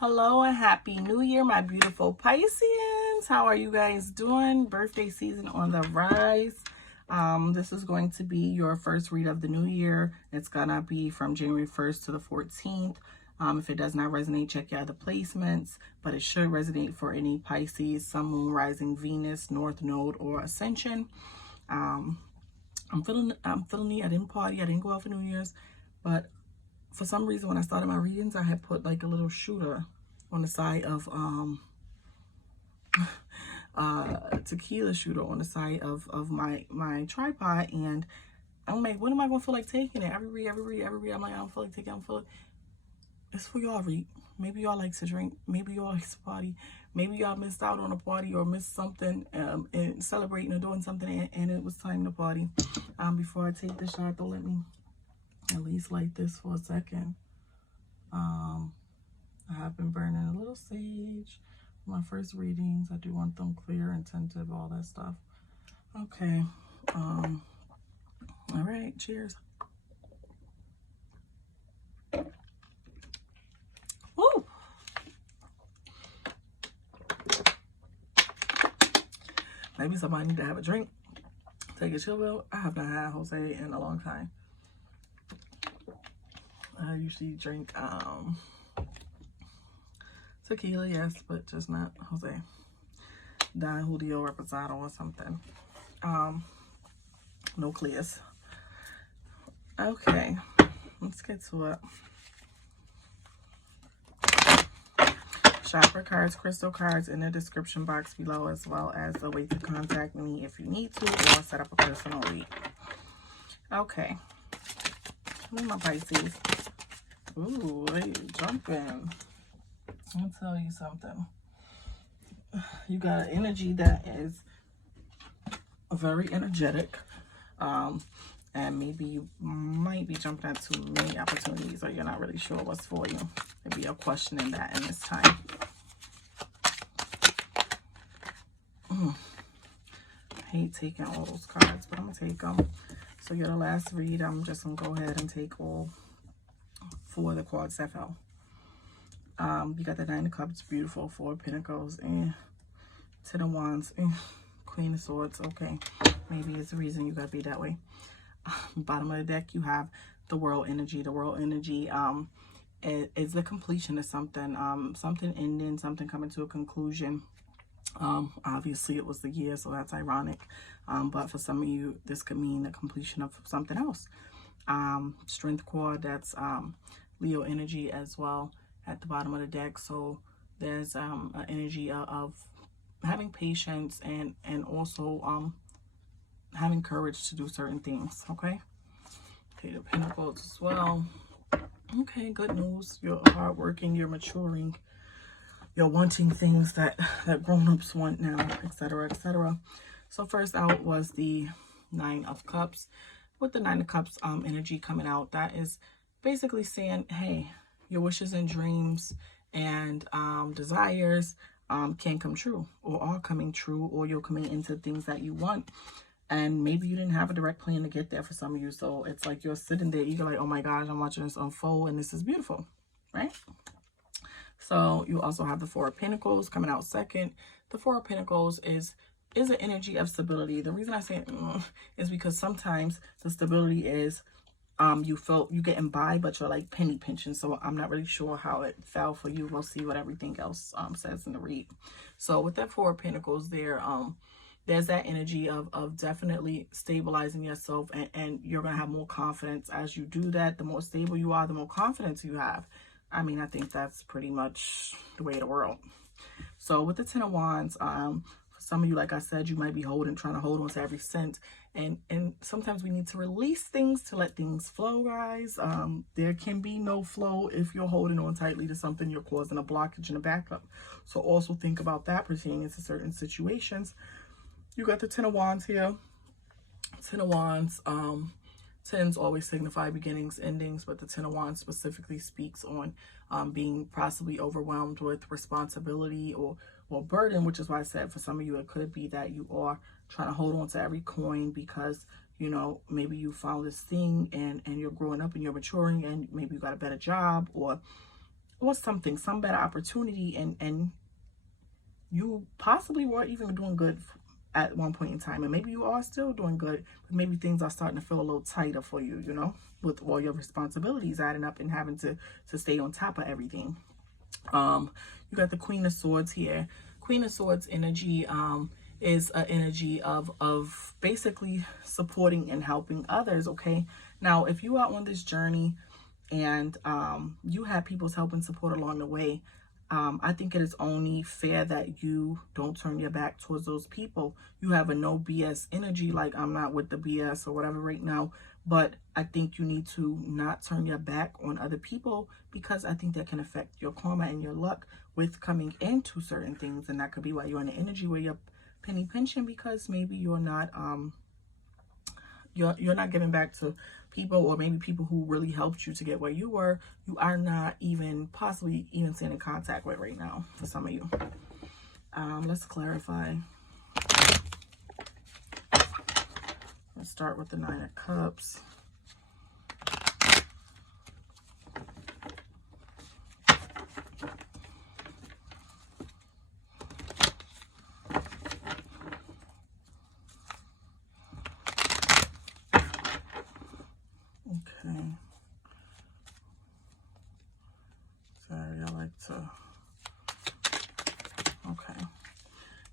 Hello and happy new year, my beautiful Pisceans. How are you guys doing? Birthday season on the rise. This is going to be your first read of the new year. It's gonna be from January 1st to the 14th. If it does not resonate, check your other placements, but it should resonate for any Pisces, Sun, Moon, Rising, Venus, North Node, or Ascension. I'm feeling neat. I didn't party. I didn't go out for New Year's, but for some reason, when I started my readings, I had put like a little shooter on the side of tequila shooter on the side of my tripod, and I'm like, when am I gonna feel like taking it? Every read. I'm like, I don't feel like taking it. I don't feel like it's for y'all read. Maybe y'all like to drink. Maybe y'all like to party. Maybe y'all missed out on a party or missed something and celebrating or doing something, and it was time to party. Before I take the shot, though, let me at least light this for a second. I have been burning a little sage. My first readings, I do want them clear, attentive, all that stuff. Okay. All right. Cheers. Woo! Maybe somebody need to have a drink. Take a chill pill. I have not had Jose in a long time. I usually drink tequila, yes, but just not Jose. Don Julio Reposado or something. No clears. Okay, let's get to it. Chakra cards, crystal cards in the description box below, as well as a way to contact me if you need to, or set up a personal read. Okay. Who my Pisces? Ooh, they jumping. Let me tell you something. You got an energy that is very energetic. And maybe you might be jumping at too many opportunities, or you're not really sure what's for you. Maybe you're questioning that in this time. I hate taking all those cards, but I'm going to take them. So you're the last read. I'm just going to go ahead and take all 4 of the cards that fell. You got the 9 of Cups, beautiful. 4 of Pentacles, and 10 of Wands, and Queen of Swords. Okay, maybe it's the reason you got to be that way. Bottom of the deck, you have the World energy. The World energy is the completion of something, something ending, something coming to a conclusion. Obviously it was the year, so that's ironic, but for some of you this could mean the completion of something else. Strength cord, that's Leo energy as well at the bottom of the deck. So there's an energy of having patience and also having courage to do certain things. Okay, Page of Pentacles as well. Okay, good news. You're hardworking, you're maturing, you're wanting things that grown-ups want now, etc., etc. So first out was the 9 of Cups. With the 9 of Cups energy coming out, that is basically saying, hey, your wishes and dreams and desires can come true, or are coming true, or you're coming into things that you want. And maybe you didn't have a direct plan to get there for some of you. So it's like you're sitting there, you're like, oh my gosh, I'm watching this unfold and this is beautiful, right? So you also have the 4 of Pentacles coming out second. The 4 of Pentacles is an energy of stability. The reason I say is because sometimes the stability is you getting by, but you're like penny pinching. So I'm not really sure how it fell for you. We'll see what everything else says in the read. So with that 4 of Pentacles there, there's that energy of definitely stabilizing yourself, and you're going to have more confidence as you do that. The more stable you are, the more confidence you have. I mean, I think that's pretty much the way of the world. So with the 10 of Wands, for some of you, like I said, you might be trying to hold on to every cent. And sometimes we need to release things to let things flow, guys. There can be no flow if you're holding on tightly to something. You're causing a blockage and a backup. So also think about that pertaining to certain situations. You got the 10 of Wands here. 10 of Wands, 10s always signify beginnings, endings, but the 10 of Wands specifically speaks on being possibly overwhelmed with responsibility or burden, which is why I said for some of you, it could be that you are trying to hold on to every coin because, you know, maybe you found this thing and you're growing up and you're maturing, and maybe you got a better job, or or something, some better opportunity, and you possibly were even doing good at one point in time, and maybe you are still doing good, but maybe things are starting to feel a little tighter for you, you know, with all your responsibilities adding up and having to stay on top of everything. You got the Queen of Swords here. Queen of Swords energy is an energy of basically supporting and helping others. Okay, now if you are on this journey and you have people's help and support along the way, I think it is only fair that you don't turn your back towards those people. You have a no BS energy, like I'm not with the BS or whatever right now, but I think you need to not turn your back on other people, because I think that can affect your karma and your luck with coming into certain things. And that could be why you're in the energy where you're penny pinching, because maybe you're not you're not giving back to people, or maybe people who really helped you to get where you were, you are not even possibly even staying in contact with right now for some of you. Let's clarify. Let's start with the Nine of Cups. Okay. Sorry, I like to... Okay.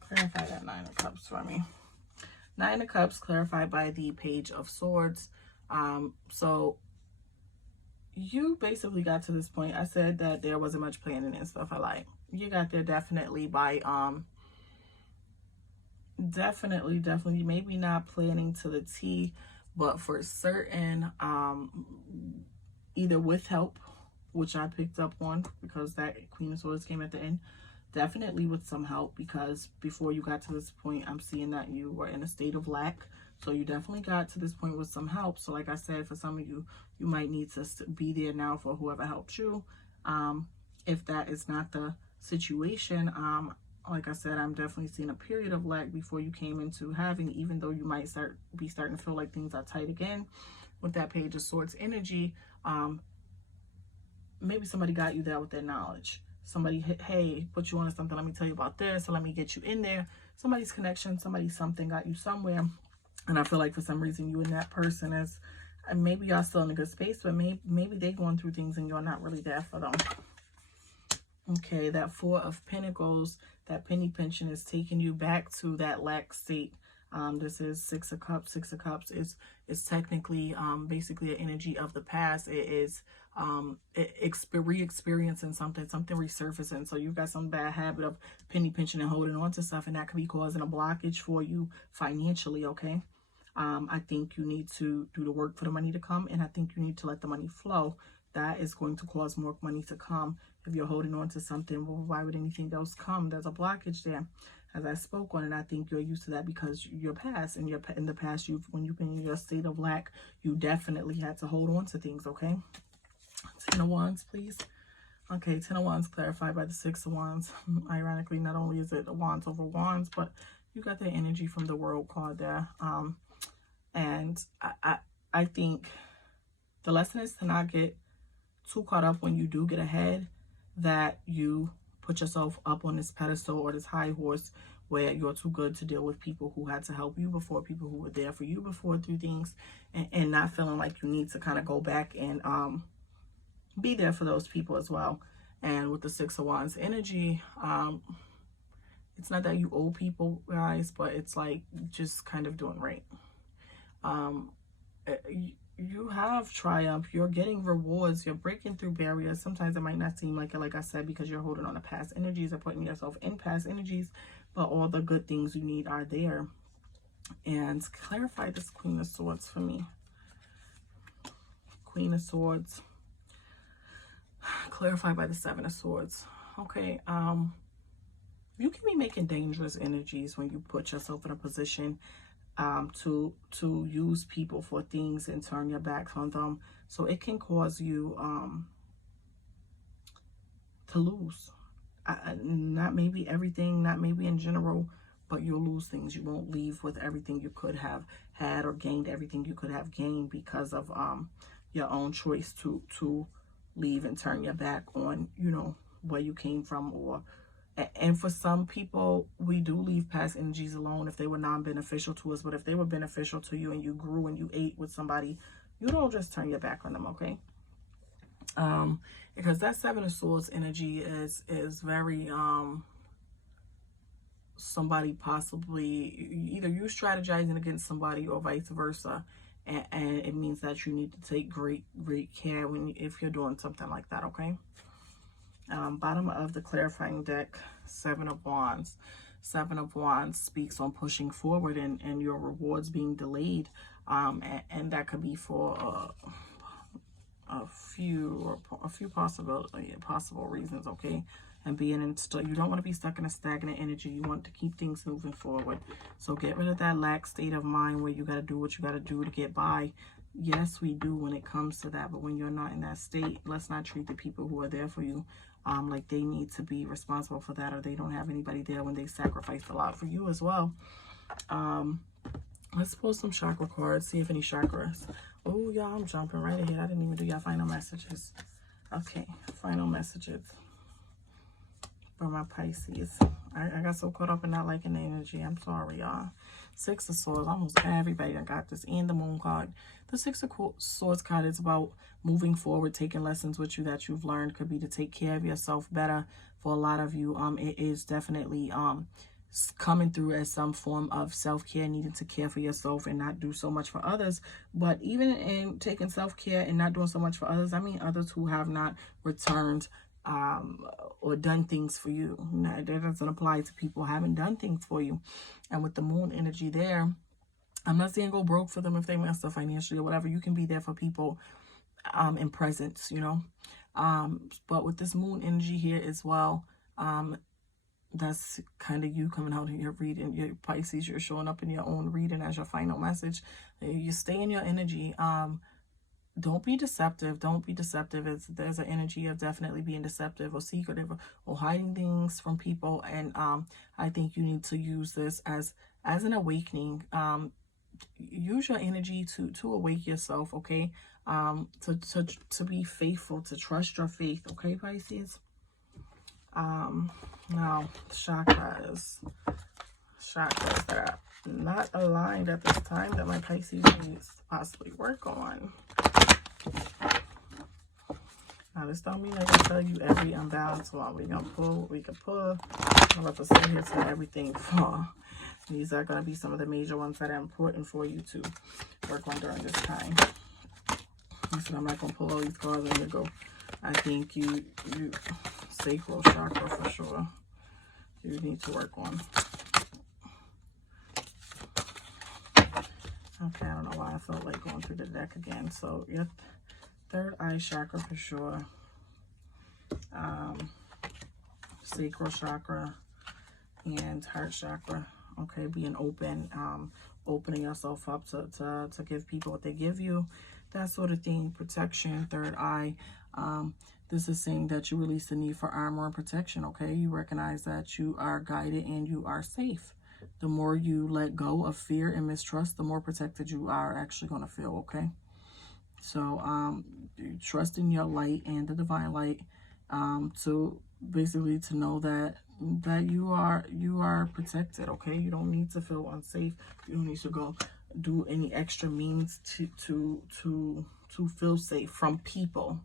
Clarify that Nine of Cups for me. Nine of Cups clarified by the Page of Swords. So you basically got to this point. I said that there wasn't much planning and stuff. I like. You got there definitely by definitely maybe not planning to the T, but for certain, either with help, which I picked up on because that Queen of Swords came at the end, definitely with some help, because before you got to this point, I'm seeing that you were in a state of lack. So you definitely got to this point with some help. So like I said, for some of you, you might need to be there now for whoever helped you. If that is not the situation, like I said, I'm definitely seeing a period of lack before you came into having, even though you might be starting to feel like things are tight again with that Page of Swords energy. Maybe somebody got you there with their knowledge. Somebody, hey, put you on something. Let me tell you about this. So let me get you in there. Somebody's connection, something got you somewhere. And I feel like for some reason you and that person is, and maybe y'all still in a good space, but maybe they're going through things and you're not really there for them. Okay, that Four of Pentacles, that penny pension is taking you back to that lack state. This is Six of Cups. Six of Cups is technically basically an energy of the past. It is re-experiencing something resurfacing. So you've got some bad habit of penny pinching and holding on to stuff, and that could be causing a blockage for you financially. Okay, I think you need to do the work for the money to come, and I think you need to let the money flow. That is going to cause more money to come. If you're holding on to something, well, why would anything else come? There's a blockage there, as I spoke on, and I think you're used to that because your past, in the past, when you've been in your state of lack, you definitely had to hold on to things. Okay, Ten of Wands, please. Okay, Ten of Wands clarified by the Six of Wands. Ironically, not only is it Wands over Wands, but you got the energy from the World card there. And I think the lesson is to not get too caught up when you do get ahead, that you put yourself up on this pedestal or this high horse where you're too good to deal with people who had to help you before, people who were there for you before through things, and not feeling like you need to kind of go back and be there for those people as well. And with the Six of Wands energy, it's not that you owe people, guys, but it's like just kind of doing right. You have triumph, you're getting rewards, you're breaking through barriers. Sometimes it might not seem like it, like I said, because you're holding on to past energies or putting yourself in past energies, but all the good things you need are there. And clarify this Queen of Swords for me. Queen of Swords clarified by the Seven of Swords. Okay, you can be making dangerous energies when you put yourself in a position to use people for things and turn your back on them. So it can cause you to lose. Not maybe everything, not maybe in general, but you'll lose things. You won't leave with everything you could have had or gained everything you could have gained because of your own choice to leave and turn your back on, you know, where you came from. Or and for some people, we do leave past energies alone if they were non-beneficial to us. But if they were beneficial to you and you grew and you ate with somebody, you don't just turn your back on them, okay? Because that Seven of Swords energy is very somebody possibly, either you strategizing against somebody or vice versa, and it means that you need to take great care if you're doing something like that, okay? Bottom of the clarifying deck, Seven of Wands. Seven of Wands speaks on pushing forward and your rewards being delayed, and that could be for a few possible reasons, okay? And being in, you don't want to be stuck in a stagnant energy. You want to keep things moving forward. So get rid of that lax state of mind where you got to do what you got to do to get by. Yes, we do when it comes to that, but when you're not in that state, let's not treat the people who are there for you like they need to be responsible for that, or they don't have anybody there when they sacrificed a lot for you as well. Let's pull some chakra cards, see if any chakras. Oh, y'all, I'm jumping right ahead. I didn't even do y'all final messages. Okay, final messages for my Pisces. I got so caught up in not liking the energy. I'm sorry, y'all. Six of Swords. Almost everybody that got this. And the Moon card. The Six of Swords card is about moving forward, taking lessons with you that you've learned. Could be to take care of yourself better. For a lot of you, it is definitely coming through as some form of self-care, needing to care for yourself and not do so much for others. But even in taking self-care and not doing so much for others, I mean others who have not returned or done things for you. Now, that doesn't apply to people who haven't done things for you. And with the Moon energy there, I'm not saying go broke for them if they messed up financially or whatever. You can be there for people in presence, you know. But with this Moon energy here as well, that's kind of you coming out in your reading. Your Pisces, you're showing up in your own reading as your final message. You stay in your energy. Don't be deceptive. Don't be deceptive. There's an energy of definitely being deceptive or secretive or hiding things from people. And I think you need to use this as an awakening. Use your energy to awake yourself, okay? To be faithful, to trust your faith, okay, Pisces? Now, chakras that are not aligned at this time that my Pisces needs to possibly work on. Now, this don't mean I can tell you every unbalanced one. We're going to pull what we can pull. I'm about to sit here till everything fall. These are going to be some of the major ones that are important for you to work on during this time. So I'm not going to pull all these cards and go. I think you sacral chakra for sure. You need to work on. Okay, I don't know why I felt like going through the deck again. So your third eye chakra for sure. Sacral chakra and heart chakra. Okay, being open, opening yourself up to give people what they give you. That sort of thing. Protection, third eye. This is saying that you release the need for armor and protection, okay? You recognize that you are guided and you are safe. The more you let go of fear and mistrust, the more protected you are actually going to feel, okay? So, trust in your light and the divine light, to basically to know that you are protected, okay? You don't need to feel unsafe. You don't need to go do any extra means to feel safe from people.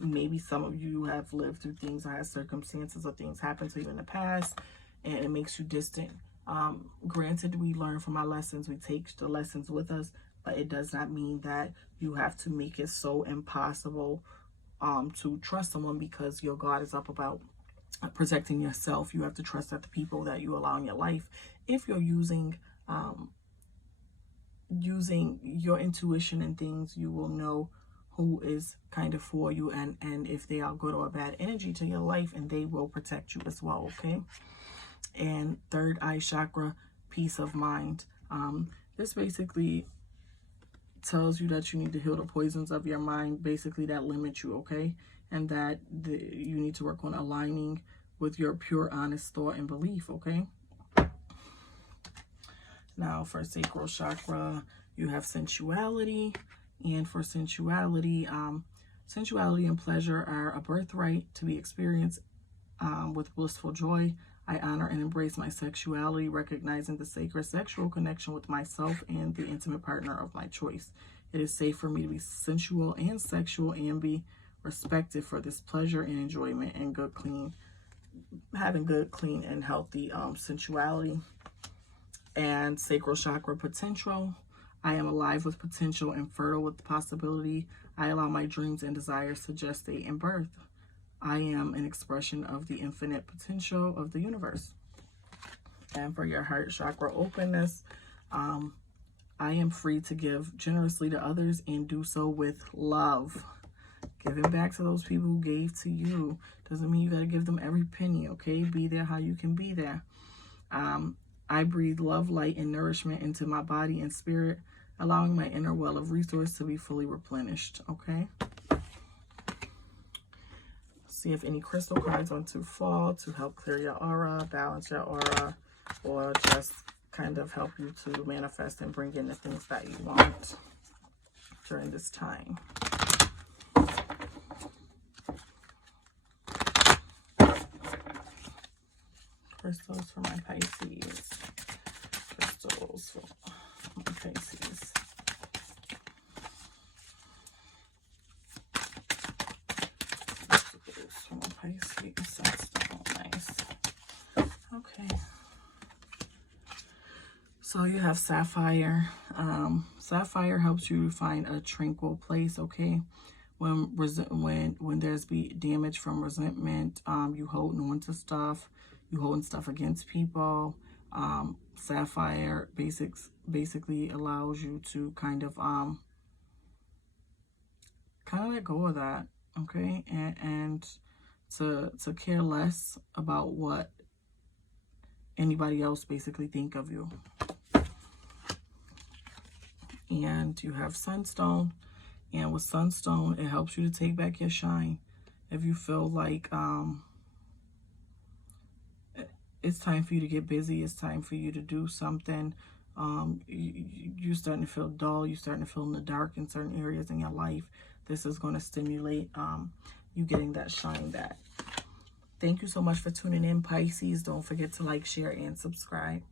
Maybe some of you have lived through things or had circumstances or things happen to you in the past, and it makes you distant. Granted, we learn from our lessons. We take the lessons with us, but it does not mean that you have to make it so impossible to trust someone, because your God is up about protecting yourself. You have to trust that the people that you allow in your life, if you're using your intuition and things, you will know who is kind of for you and if they are good or bad energy to your life, and they will protect you as well, okay? And third eye chakra, peace of mind. This basically tells you that you need to heal the poisons of your mind, basically that limit you, okay? And that you need to work on aligning with your pure, honest thought and belief, okay? Now, for sacral chakra, you have sensuality. And for sensuality, Sensuality and pleasure are a birthright to be experienced with blissful joy. I honor and embrace my sexuality, recognizing the sacred sexual connection with myself and the intimate partner of my choice. It is safe for me to be sensual and sexual and be respected for this pleasure and enjoyment and having good, clean, and healthy sensuality. And sacral chakra potential. I am alive with potential and fertile with possibility. I allow my dreams and desires to gestate and birth. I am an expression of the infinite potential of the universe. And for your heart chakra openness, I am free to give generously to others and do so with love. Giving back to those people who gave to you doesn't mean you got to give them every penny, okay? Be there how you can be there. I breathe love, light, and nourishment into my body and spirit, allowing my inner well of resource to be fully replenished, okay? See if any crystal cards want to fall to help clear your aura, balance your aura, or just kind of help you to manifest and bring in the things that you want during this time. Crystals for my Pisces. Crystals for my Pisces. Crystals for my Pisces. Sunstone. Nice. Okay. So you have sapphire. Sapphire helps you find a tranquil place, okay? When there's damage from resentment, you holding on to stuff. You holding stuff against people. Sapphire basically allows you to kind of let go of that, okay, and to care less about what anybody else basically think of you. And you have sunstone, and with sunstone, it helps you to take back your shine. If you feel like it's time for you to get busy, it's time for you to do something, you're starting to feel dull, you're starting to feel in the dark in certain areas in your life, this is going to stimulate you getting that shine back. Thank you so much for tuning in, Pisces. Don't forget to like, share, and subscribe.